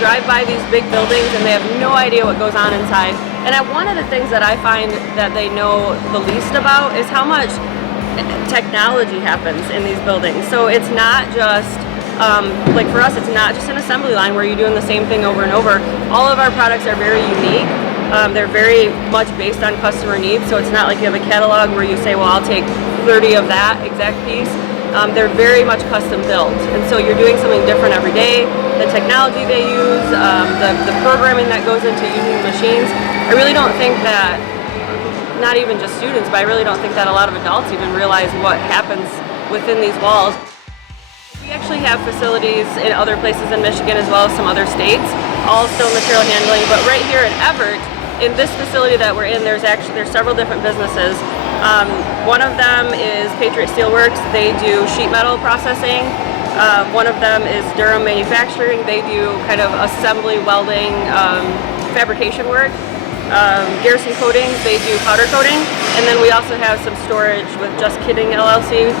drive by these big buildings and they have no idea what goes on inside. And one of the things that I find that they know the least about is how much technology happens in these buildings. So it's not just, like for us, it's not just an assembly line where you're doing the same thing over and over. All of our products are very unique. They're very much based on customer needs, so it's not like you have a catalog where you say, well, I'll take 30 of that exact piece. They're very much custom built, and so you're doing something different every day. The technology they use, the programming that goes into using the machines, I really don't think that, not even just students, but I really don't think that a lot of adults even realize what happens within these walls. We actually have facilities in other places in Michigan as well as some other states, all still material handling, but right here in Everett, in this facility that we're in, there's several different businesses. One of them is Patriot Steelworks. They do sheet metal processing. One of them is Durham Manufacturing. They do kind of assembly, welding, fabrication work. Garrison Coatings, they do powder coating. And then we also have some storage with Just Kidding LLC,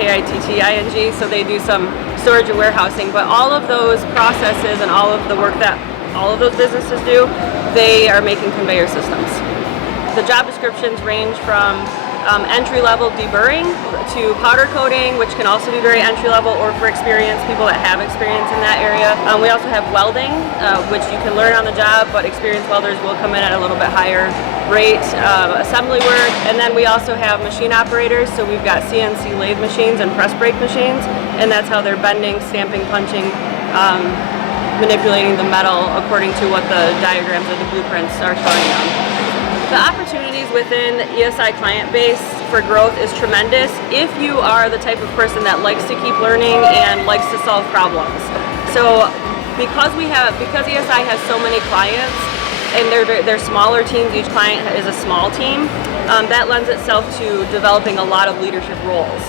Kitting, so they do some storage and warehousing. But all of those processes and all of the work that all of those businesses do, they are making conveyor systems. The job descriptions range from entry-level deburring to powder coating, which can also be very entry-level or for experienced people that have experience in that area. We also have welding, which you can learn on the job, but experienced welders will come in at a little bit higher rate. Assembly work, and then we also have machine operators, so we've got CNC lathe machines and press brake machines, and that's how they're bending, stamping, punching, manipulating the metal according to what the diagrams or the blueprints are showing them. The opportunities within ESI client base for growth is tremendous if you are the type of person that likes to keep learning and likes to solve problems. So because ESI has so many clients and they're smaller teams, each client is a small team, that lends itself to developing a lot of leadership roles.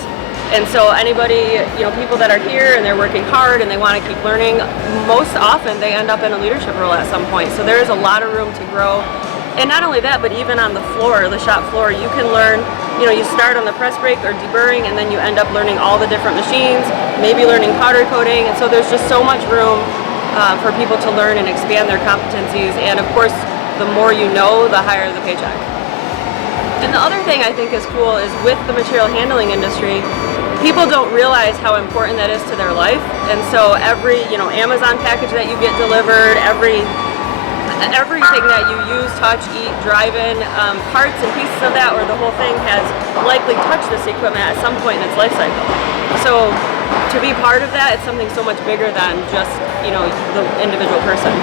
And so anybody, people that are here and they're working hard and they want to keep learning, most often they end up in a leadership role at some point. So there is a lot of room to grow. And not only that, but even on the floor, the shop floor, you can learn, you start on the press brake or deburring, and then you end up learning all the different machines, maybe learning powder coating. And so there's just so much room for people to learn and expand their competencies. And of course, the more you know, the higher the paycheck. And the other thing I think is cool is with the material handling industry, people don't realize how important that is to their life. And so every, Amazon package that you get delivered, everything that you use, touch, eat, drive in, parts and pieces of that, or the whole thing has likely touched this equipment at some point in its life cycle. So to be part of that, it's something so much bigger than just, the individual person.